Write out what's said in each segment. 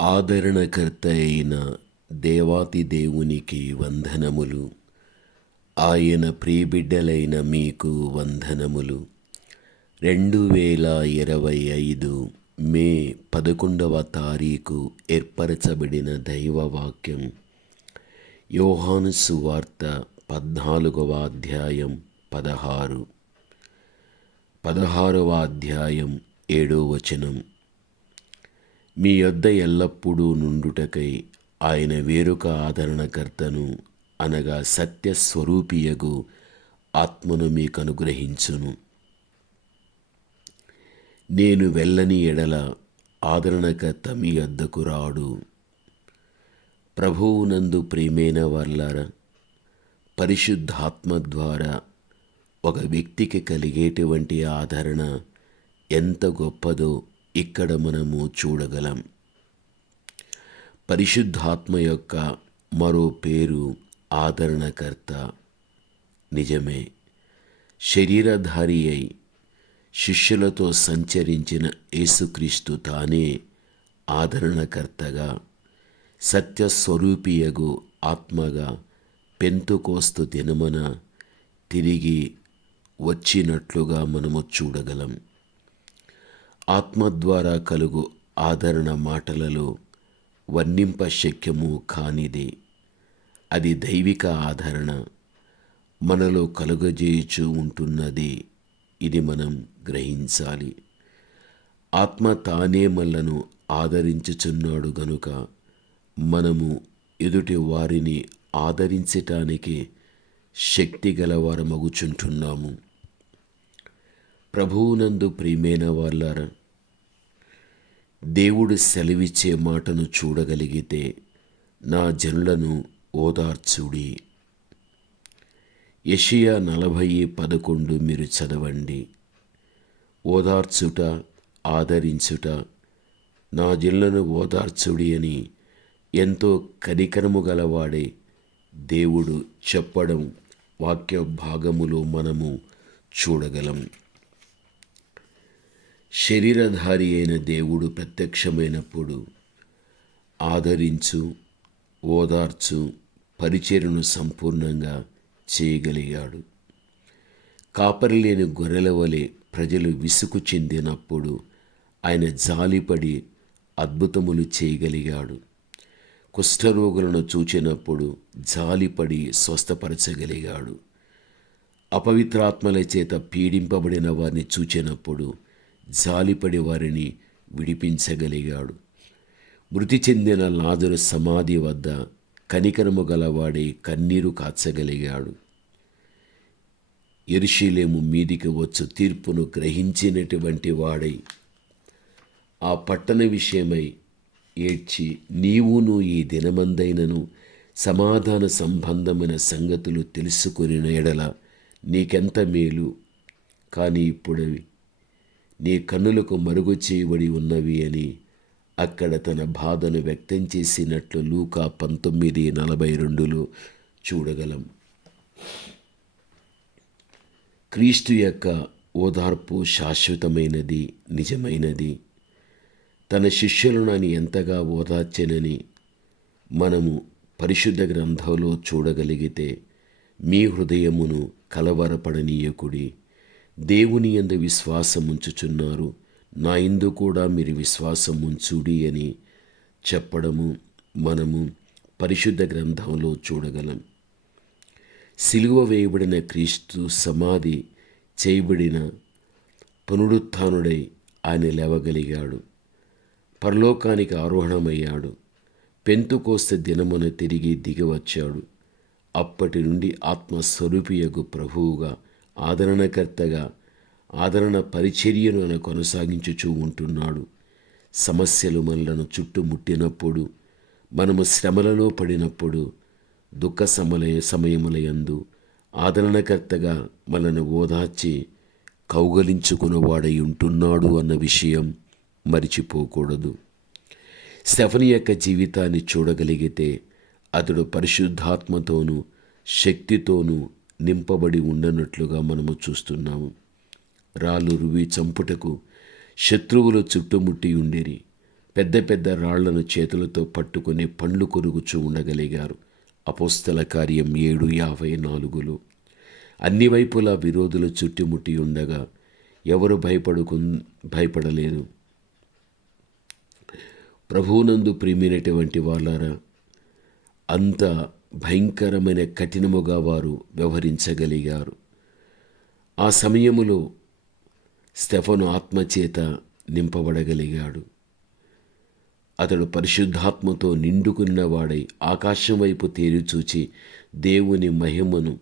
ఆదరణకర్త అయిన దేవాతి దేవునికి వందనములు. ఆయన ప్రియబిడ్డలైన మీకు వందనములు. రెండు వేల ఇరవై ఐదు మే పదకొండవ తారీఖు ఏర్పరచబడిన దైవవాక్యం. యోహాను సువార్త పద్నాలుగవ అధ్యాయం పదహారు. పదహారవ అధ్యాయం ఏడో వచనం. మీ యొద్ద ఎల్లప్పుడూ నుండుటకై ఆయన వేరొక ఆదరణకర్తను అనగా సత్యస్వరూపియగు ఆత్మను మీకు అనుగ్రహించును నేను వెళ్ళని ఎడల ఆదరణకర్త మీ వద్దకు రాడు. ప్రభువునందు ప్రియమైన వాళ్ళారా పరిశుద్ధాత్మ ద్వారా ఒక వ్యక్తికి కలిగేటువంటి ఆదరణ ఎంత గొప్పదో ఇక్కడ మనము చూడగలం. పరిశుద్ధాత్మ యొక్క మరో పేరు ఆదరణకర్త నిజమే. శరీరధారి అయి శిష్యులతో సంచరించిన యేసుక్రీస్తు తానే ఆదరణకర్తగా సత్యస్వరూపియగు ఆత్మగా పెంతుకోస్తు దినమున తిరిగి వచ్చినట్లుగా మనము చూడగలం. ఆత్మ ద్వారా కలుగు ఆదరణ మాటలలో వర్ణింప శక్యము కానిది. అది దైవిక ఆదరణ. మనలో కలుగజేయుచు ఉంటున్నది. ఇది మనం గ్రహించాలి. ఆత్మ తానే మనలను ఆదరించుచున్నాడు గనుక మనము ఎదుటి వారిని ఆదరించటానికి శక్తి గలవారమగుచుంటున్నాము. ప్రభువునందు ప్రియమైన వాళ్ళారా దేవుడు సెలవిచ్చే మాటను చూడగలిగితే నా జనులను ఓదార్చుడి. యషియా నలభై పదకొండు మీరు చదవండి. ఓదార్చుట ఆదరించుట నా జనులను ఓదార్చుడి అని ఎంతో కనికరము గలవాడే దేవుడు చెప్పడం వాక్య భాగములో మనము చూడగలం. శరీరధారి అయిన దేవుడు ప్రత్యక్షమైనప్పుడు ఆదరించు ఓదార్చు పరిచర్ను సంపూర్ణంగా చేయగలిగాడు. కాపరిలేని గొర్రెల వలె ప్రజలు విసుగు చెందినప్పుడు ఆయన జాలిపడి అద్భుతములు చేయగలిగాడు. కుష్ఠరోగులను చూచినప్పుడు జాలిపడి స్వస్థపరచగలిగాడు. అపవిత్రాత్మల చేత పీడింపబడిన వారిని చూచినప్పుడు జాలిపడి వారిని విడిపించగలిగాడు. మృతి చెందిన లాజరు సమాధి వద్ద కనికరము గలవాడి కన్నీరు కాచగలిగాడు. ఎరుషీలేము మీదికి వచ్చు తీర్పును గ్రహించినటువంటి వాడై ఆ పట్టణ విషయమై ఏడ్చి నీవును ఈ దినమందైనను సమాధాన సంబంధమైన సంగతులు తెలుసుకుని ఎడల నీకెంత మేలు? కానీ ఇప్పుడు నీ కన్నులకు మరుగు చేయబడి ఉన్నవి అని అక్కడ తన బాధను వ్యక్తం చేసినట్లు లూకా పంతొమ్మిది నలభై రెండులో చూడగలం. క్రీస్తు యొక్క ఓదార్పు శాశ్వతమైనది నిజమైనది. తన శిష్యులను అని ఎంతగా ఓదార్చెనని మనము పరిశుద్ధ గ్రంథంలో చూడగలిగితే మీ హృదయమును కలవరపడనీయకుడి దేవుని ఎందు విశ్వాసముంచుచున్నారు. నా ఇందు కూడా మీరు విశ్వాసం ఉంచుడి అని చెప్పడము మనము పరిశుద్ధ గ్రంథంలో చూడగలం. సిలువ వేయబడిన క్రీస్తు సమాధి చేయబడిన పునరుత్నుడై ఆయన లేవగలిగాడు. పరలోకానికి ఆరోహణమయ్యాడు. పెంతుకోస్త దినమున తిరిగి దిగివచ్చాడు. అప్పటి నుండి ఆత్మస్వరూపియగు ప్రభువుగా ఆదరణకర్తగా ఆదరణ పరిచర్యను కొనసాగించుచూ ఉంటున్నాడు. సమస్యలు మనలను చుట్టుముట్టినప్పుడు మనము శ్రమలలో పడినప్పుడు దుఃఖ సమలయ సమయములయందు ఆదరణకర్తగా మనను ఓదార్చి కౌగలించుకున్నవాడై ఉంటున్నాడు అన్న విషయం మరిచిపోకూడదు. స్టెఫని యొక్క జీవితాన్ని చూడగలిగితే అతడు పరిశుద్ధాత్మతోనూ శక్తితోనూ నింపబడి ఉండనట్లుగా మనము చూస్తున్నాము. రాళ్ళు రువి చంపుటకు శత్రువులు చుట్టుముట్టి ఉండేరి. పెద్ద పెద్ద రాళ్ళను చేతులతో పట్టుకుని పండ్లు కొరుగుచూ ఉండగలిగారు. అపోస్తల కార్యం ఏడు యాభై నాలుగులో. అన్ని వైపులా విరోధులు చుట్టుముట్టి ఉండగా ఎవరు భయపడుకు భయపడలేదు. ప్రభువునందు ప్రియమైనటువంటి వాళ్ళారా అంత భయంకరమైన కఠినముగా వారు వ్యవహరించగలిగారు. ఆ సమయములో స్టెఫను ఆత్మచేత నింపబడగలిగాడు. అతడు పరిశుద్ధాత్మతో నిండుకున్నవాడై ఆకాశం వైపు తేరిచూచి దేవుని మహిమను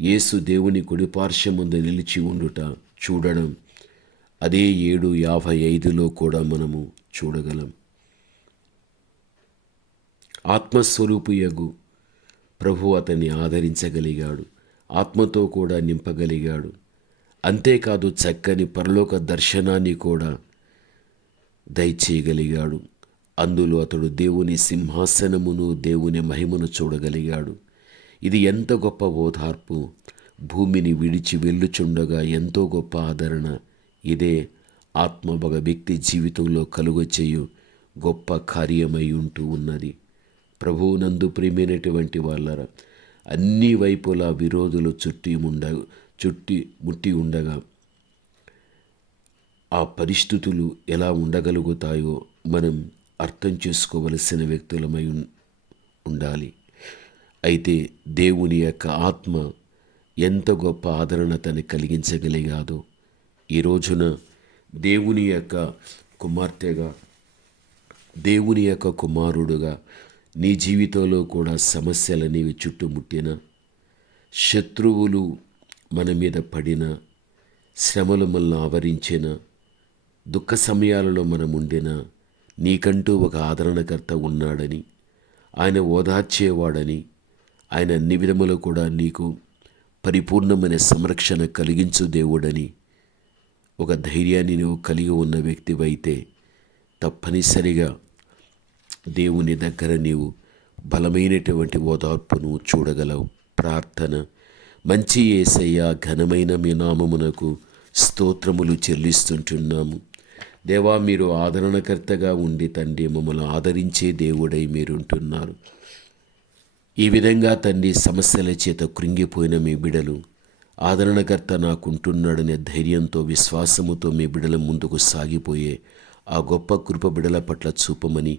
యేసు దేవుని కుడిపార్శ్వముందు నిలిచి ఉండుట చూడడం అదే ఏడు యాభై ఐదులో కూడా మనము చూడగలం. ఆత్మస్వరూపుయగు ప్రభు అతన్ని ఆదరించగలిగాడు. ఆత్మతో కూడా నింపగలిగాడు. అంతేకాదు చక్కని పరలోక దర్శనాన్ని కూడా దయచేయగలిగాడు. అందులో అతడు దేవుని సింహాసనమును దేవుని మహిమను చూడగలిగాడు. ఇది ఎంత గొప్ప ఓదార్పు! భూమిని విడిచి వెళ్ళుచుండగా ఎంతో గొప్ప ఆదరణ! ఇదే ఆత్మ ఒక వ్యక్తి జీవితంలో కలుగచేయు గొప్ప కార్యమై ఉంటూ ఉన్నది. ప్రభువునందు ప్రియమైనటువంటి వాళ్ళ అన్ని వైపులా విరోధులు చుట్టి ఉండ చుట్టి ముట్టి ఉండగా ఆ పరిస్థితులు ఎలా ఉండగలుగుతాయో మనం అర్థం చేసుకోవలసిన వ్యక్తులమై ఉండాలి. అయితే దేవుని యొక్క ఆత్మ ఎంత గొప్ప ఆదరణ తను కలిగించగలిగాదో ఈ రోజున దేవుని యొక్క కుమార్తెగా దేవుని యొక్క కుమారుడుగా నీ జీవితంలో కూడా సమస్యలనేవి చుట్టుముట్టిన శత్రువులు మన మీద పడిన శ్రమలు మనల్ని ఆవరించిన దుఃఖ సమయాలలో మనం ఉండిన నీకంటూ ఒక ఆదరణకర్త ఉన్నాడని ఆయన ఓదార్చేవాడని ఆయన అన్ని విధములు కూడా నీకు పరిపూర్ణమైన సంరక్షణ కలిగించు దేవుడని ఒక ధైర్యాన్ని నువ్వు కలిగి ఉన్న వ్యక్తివైతే తప్పనిసరిగా దేవుని దగ్గర నీవు బలమైనటువంటి ఓదార్పును చూడగలవు. ప్రార్థన. మంచి ఏసయ్య ఘనమైన మీ నామమునకు స్తోత్రములు చెల్లిస్తుంటున్నాము. దేవా మీరు ఆదరణకర్తగా ఉండి తండ్రి మమ్మల్ని ఆదరించే దేవుడై మీరుంటున్నారు. ఈ విధంగా తండ్రి సమస్యల చేత కృంగిపోయిన మీ బిడలు ఆదరణకర్త నాకుంటున్నాడనే ధైర్యంతో విశ్వాసముతో మీ బిడల ముందుకు సాగిపోయే ఆ గొప్ప కృప బిడల పట్ల చూపమని